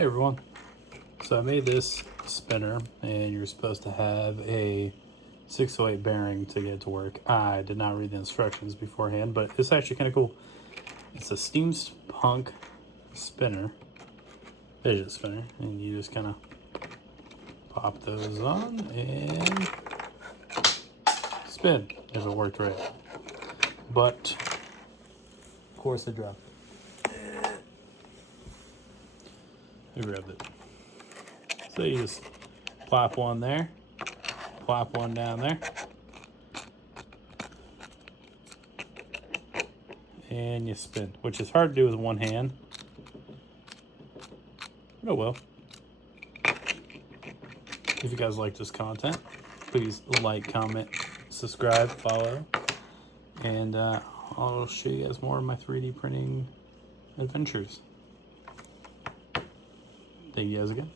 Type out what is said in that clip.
Hey everyone, so I made this spinner and you're supposed to have a 608 bearing to get it to work. I did not read the instructions beforehand, but it's actually kind of cool. It's a steampunk spinner, fidget spinner, and you just kind of pop those on and spin if it worked right. But of course I dropped it. I grabbed it. So you just plop one there, plop one down there, and you spin, which is hard to do with one hand. But oh well. If you guys like this content, please like, comment, subscribe, follow, and I'll show you guys more of my 3D printing adventures. Thank you guys again.